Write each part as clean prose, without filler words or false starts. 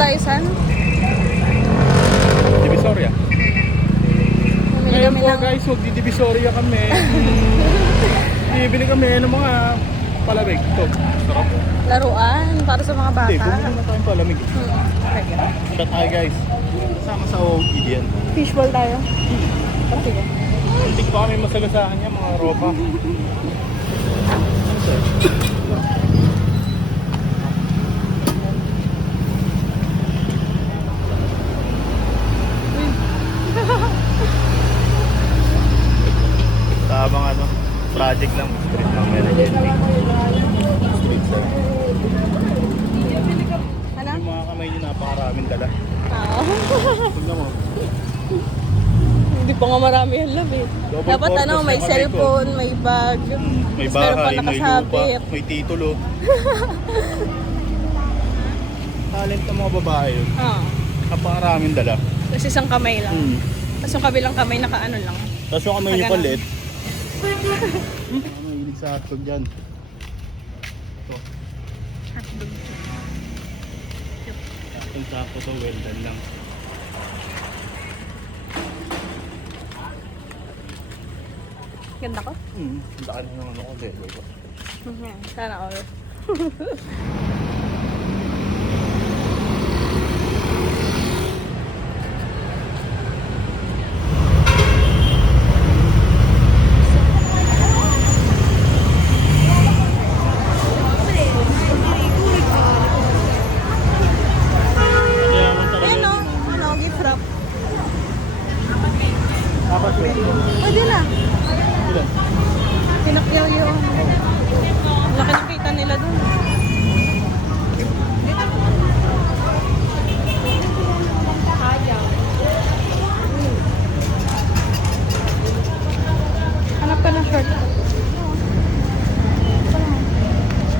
tayo saan? Divisoria. Bumili Ngayon kami po ng... guys, magdi-Divisoria kami. Bibili kami ng mga palamig. Ito, sarap. Laruan para sa mga bata. Hindi, bumili na tayong palamig. Okay. Shot tayo guys. Kasama sa OOTD yan. Fishball tayo. Sige. Hindi pa kami masagasahan niya mga ropa. Tamang ano, project lang. Street lang meron dyan. Street side. Ano? Yung mga kamay niyo napakaraming dala. Oo. Tignan mo. Hindi pa nga marami yan, love eh. Double Dapat ano, purpose may yung kamay ko. cellphone, may bag. May Tapos meron pa bahay, may lupa, nakasabit. may titulo. Talent ng mga babae yun. Oo. Napakaraming dala. Tapos isang kamay lang. Hmm. Tapos yung kabilang kamay nakaano lang. Tapos yung kamay niyo Magano? palit. Mahilig sa hotdog dyan. Ito. Itong sakto to, well done lang. Ganda ko? Ang laki na ng ano ko, deboy ko. Sana all. Ayan o. Ano, gift wrap. Apat yun. Pwede na. Ilan? Pinakyaw yung... Laki ng kita nila dun. Hanap ka ng short.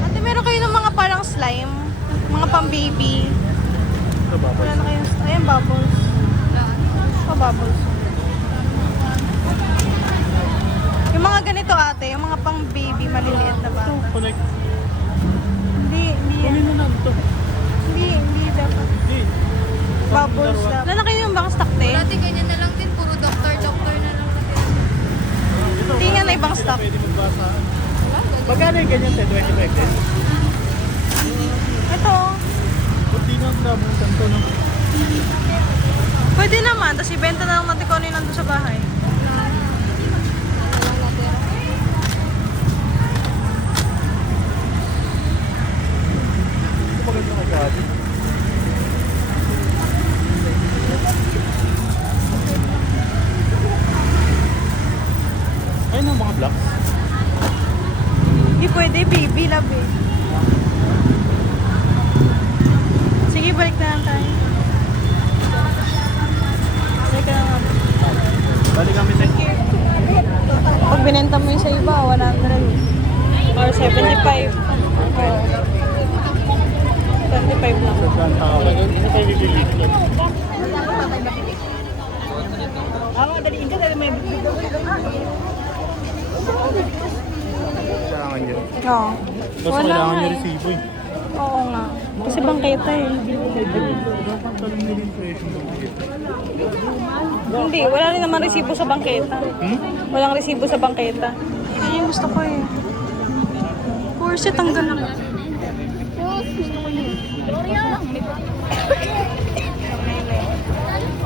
Ate, meron kayo ng mga parang slime? Mga pang-baby? Ito ba? Wala na kayong... Ayan, bubbles. Oh, bubbles. Yung mga ganito ate, yung mga pang-baby maliliit na ba? Ito, connect. Hindi yan. Kunin mo na ito. Hindi dapat. Hindi. Bubbles lang. Wala na kayo yung bang stock te? Dati ganyan na lang din, puro doctor na lang. Ito, Hindi nga na ibang sila stock. Pwede magbasa. Magkano yung ganyan, 25 din? Ito. Kunti na ang nabutan to, no? Pwede naman. Tapos ibenta na lang natin kung ano yung nandun sa bahay. Ito maganda ka gadi. Ayun ang mga blocks. Hindi pwede, baby love eh. Sige, balik na lang tayo. Balik ka na nga. Balik kami tayo. Pag binenta mo yung sa iba, 100 or 75. Oh. 25 lang. Saan tao ka? Hindi tayo bibili. Kailangan yun. Oo. Tapos Wala kailangan nga nyo eh. resibo eh. Oo nga. Kasi bangketa eh. Dapat pala nila yung presyo ng dito. Hindi, wala rin naman resibo sa bangketa. Walang resibo sa bangketa. Yan yung gusto ko eh. Corset, ang ganda.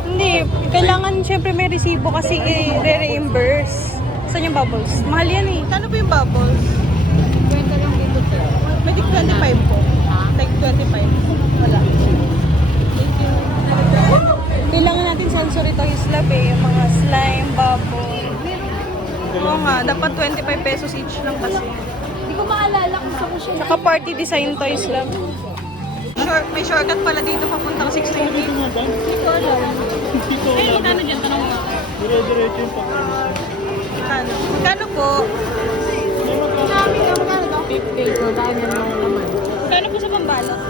Hindi, kailangan syempre may resibo kasi i-reimburse. Saan yung bubbles? Mahal yan eh. Kano ba yung bubbles? May tig 25 po. Like 25. Wala. Kailangan natin sensory toys lab eh. Yung mga slime, bubble. Oo nga, dapat 25 pesos each lang kasi. Hindi ko maalala kung saan ko siya. Saka party design toys lab. May shortcut pala dito papuntang 690. Dito nga ba? Hindi ko alam. Dito Ay, wala. magkano dyan? Tanong mo. Dire-diretso yung pagkakas. Magkano? Magkano po? Sabi ka, magkano daw? 50 ko, dahil na lang naman. Magkano po sa pambalot?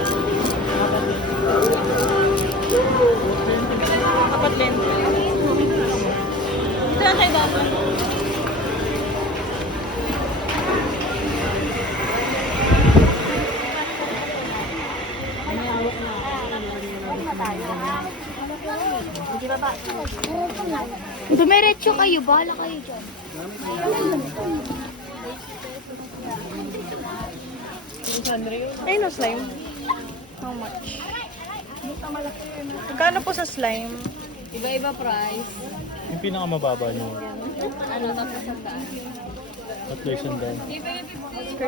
Apat lente. Ito na tayo dati. Dumiretso kayo, bahala kayo dyan. Ay, no, slime. How much? Magkano po sa slime? Iba-iba price. Yung pinakamababa nyo. Ano, tapos sa daan. Tatlo isang daan. 33.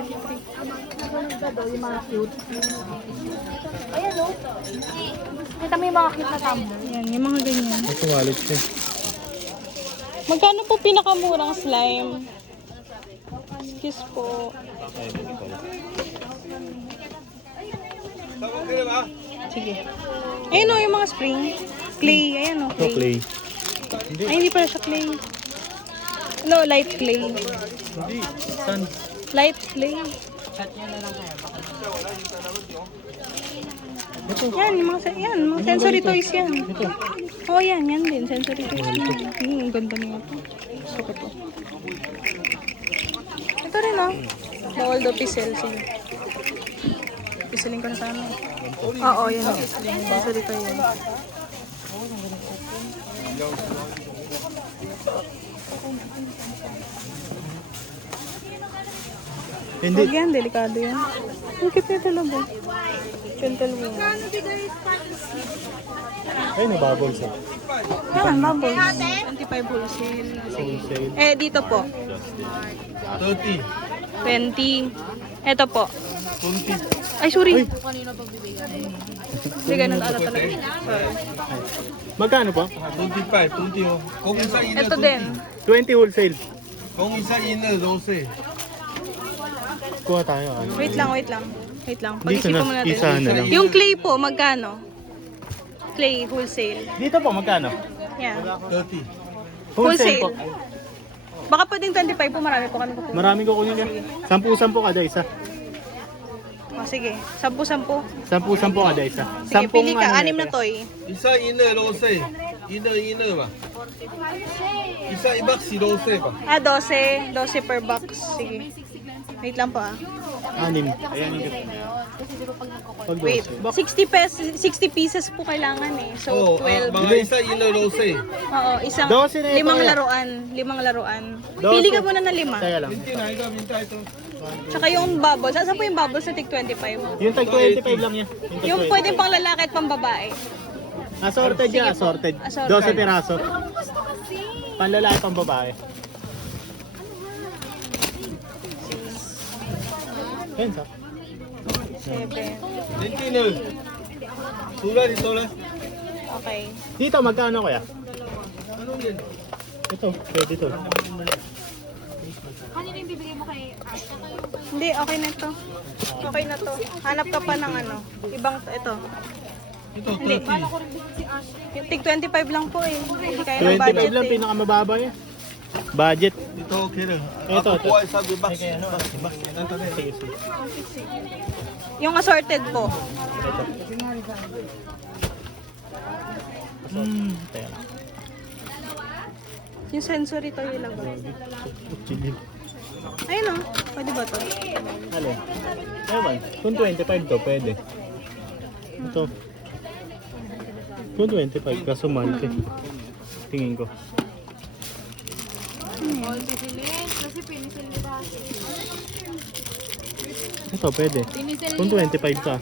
Ayan o. Kita mo yung mga cute na tumbler. Yan, yung mga ganyan. Ito wallet siya. Magkano po pinakamurang slime? Excuse po. Sige. Ayun o, yung mga spring. Clay, ayan o, Ito clay. clay. Hindi. Ay, hindi pala siya clay. No, light clay. Hindi. Sand. Light clay. Yan, yung mga, yan, mga sensory toys yan. Oo, yan din. Sensory toys yan. Ang ganda niya ito. Gusto ko to. Ito rin oh. Bawal daw pisel. Sige. Piselin ko na sana. Oo, yan. Sensory toy yan. Hindi. Huwag yan, delikado yan. Ang cute nito labo. Gentle woman. Ay, nabubbles eh. Yan, bubbles. 25 wholesale. Wholesale. Eh, dito po. 30. 20. Ito po. 20. Ay, sorry. Ay. Hindi ganun ata talaga. Sorry. Magkano po? 25, 20 oh. Kung isa ina, Ito din. 20 wholesale. Kung isa ina, 12. Kuha tayo. Ano? Wait lang. Wait lang. Dito Pag-isipan na, mo natin. isa na lang. Yung clay po, magkano? Clay, wholesale. Dito po, magkano? Yan. 30. Wholesale. po. Baka pwedeng 25 po, marami po kami kukuha. Maraming kukunin yan. 10-10 kada isa. O, sige. 10-10. 10-10 kada isa. Sige, pili ka. ano 6 na ito? toy. Isa ina, 12. Ina ba? Isa ibaksi, 12 ba? Ah, 12. 12 per box. Sige. Wait lang po ah. 6. Ayan yung pag Wait. 60 pieces po kailangan eh. So, Oo, 12. mga isa ina, 12. Oo, isang 12 na ito, 5 kaya. laruan. 5 laruan. 12. Pili ka muna ng 5. Kaya lang. Binta ito. Tsaka yung bubbles. Saan po yung bubbles na tig 25? Yung tag 25 lang yan. Yung pwede pang lalaki at pang babae. Assorted yan, assorted. Assorted. 12 piraso. Panlalaki, pang babae. Yan sa. 7. 20. Tula dito lang. Okay. Dito, magkano kaya? Anong yan? Ito, pwede to. Kanina yung bibigay mo kay Ash? Hindi, okay na to. Okay na to. Hanap ka pa ng ano. Ibang, ito. Ito, Hindi. 30. Yung tig 25 lang po eh. Hindi kaya ng budget 25 lang, eh. pinakamababa yan. Budget. Ito, okay lang. Ito, Ako ito. kuha isa ibaksi. Ibaksi. Sige, sige. Yung assorted po. Ito. Teka lang. Yung sensory to yung labo. Chilin. Ayun oh. Pwede ba to? Alin? Ewan. Kung 25 to, pwede. Ito. Kung 25, kaso mahal ka. Tingin ko. Kasi pinisil nila. Ito, pwede. Kung 25 ka.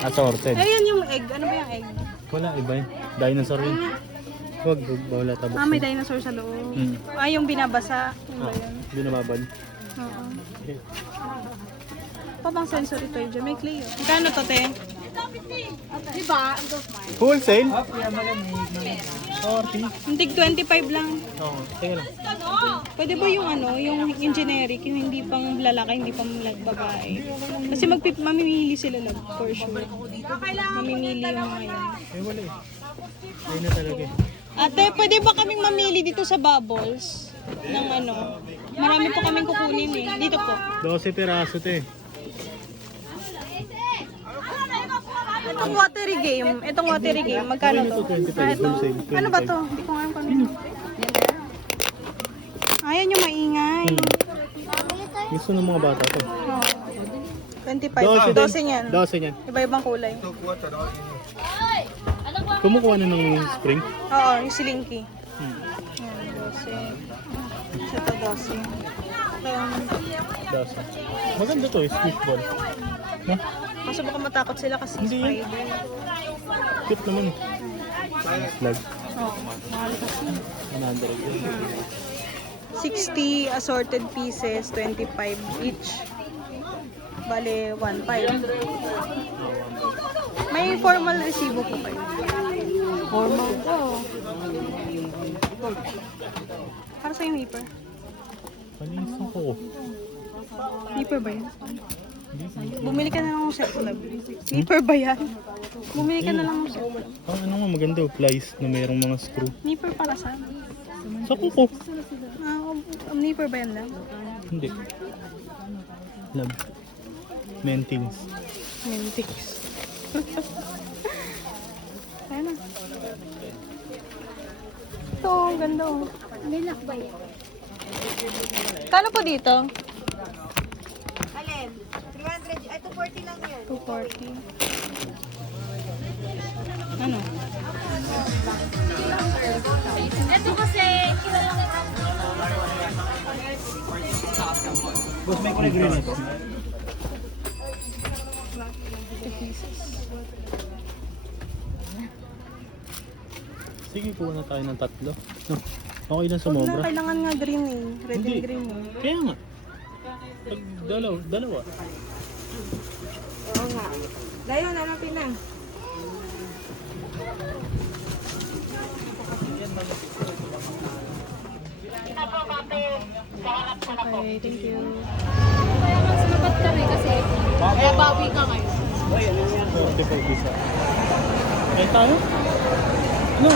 Assorted. Ayan yung egg. Ano ba yung egg? Wala, iba yun. Dinosaur yun. Huwag, wala tabok. Ah, may dinosaur sa loob. Ah, yung binabasa. Yung ba yun? Binababad. Oo. Okay. Pa bang sensory toy dyan? May clay oh. Magkano to, te? Diba? Ang dos mine. Wholesale? 40. Yung tig 25 lang. Oo, teka lang. Pwede ba yung ano, yung generic, yung hindi pang lalaki, hindi pang babae? Kasi mamimili sila lang, for sure. Mamimili yung mga yan. Eh, wala eh. Ayun na talaga eh. Ate, pwede ba kaming mamili dito sa bubbles? Ng ano? Marami po kaming kukunin eh. Dito po. 12 piraso to eh. Itong watery game, magkano to? Ito, 25, Ah, ito. wholesale, 25. Ano ba to? Hindi ko nga alam kung ano. Ayan yung maingay. Gusto ng mga bata to. Oh. 25. 12 niyan. 12 niyan. Iba-ibang kulay. Ito, kuha ito. Kumukuha na ng spring. Oo, yung silinki. Hmm. Yan, 12. Isa to 12. Dasa. Maganda to, squish ball. No? Kaso baka matakot sila kasi Hindi yan. spider. Cute naman. Slag. Oo, mahal kasi. 100. 60 assorted pieces, 25 each. Bale, 1.5. May formal resibo po kayo. Formal to. Para sa yung paper. Panisan ko. Paper ba yan? Bumili ka na lang ng set lab. Paper ba yan? Bumili ka na lang ng set lab. Ang ano nga maganda, plies na mayroong mga screw. Nipper para saan? Sa kuko. Nipper ba yan lang? Hindi. Lab. Mentings. Mentix. Ayan na. Ito, ang ganda oh. Milak ba yan? Kano po dito? Alin? 300, ay 240 lang yan. 240. Ano? Ito kasi, Boss, may kulay green ito. 2 pieces. Sige, kuha na tayo ng 3. No, okay lang sa Huwag na, mobra. kailangan nga green eh. Red Hindi. and green eh. Kaya nga. Pag dalawa. Oo nga. Dayo, nanapin na. Okay, thank you. kaya nga sumabat kami kasi, kaya bawi ka ngayon. 45 isa. Kaya tayo? Ano?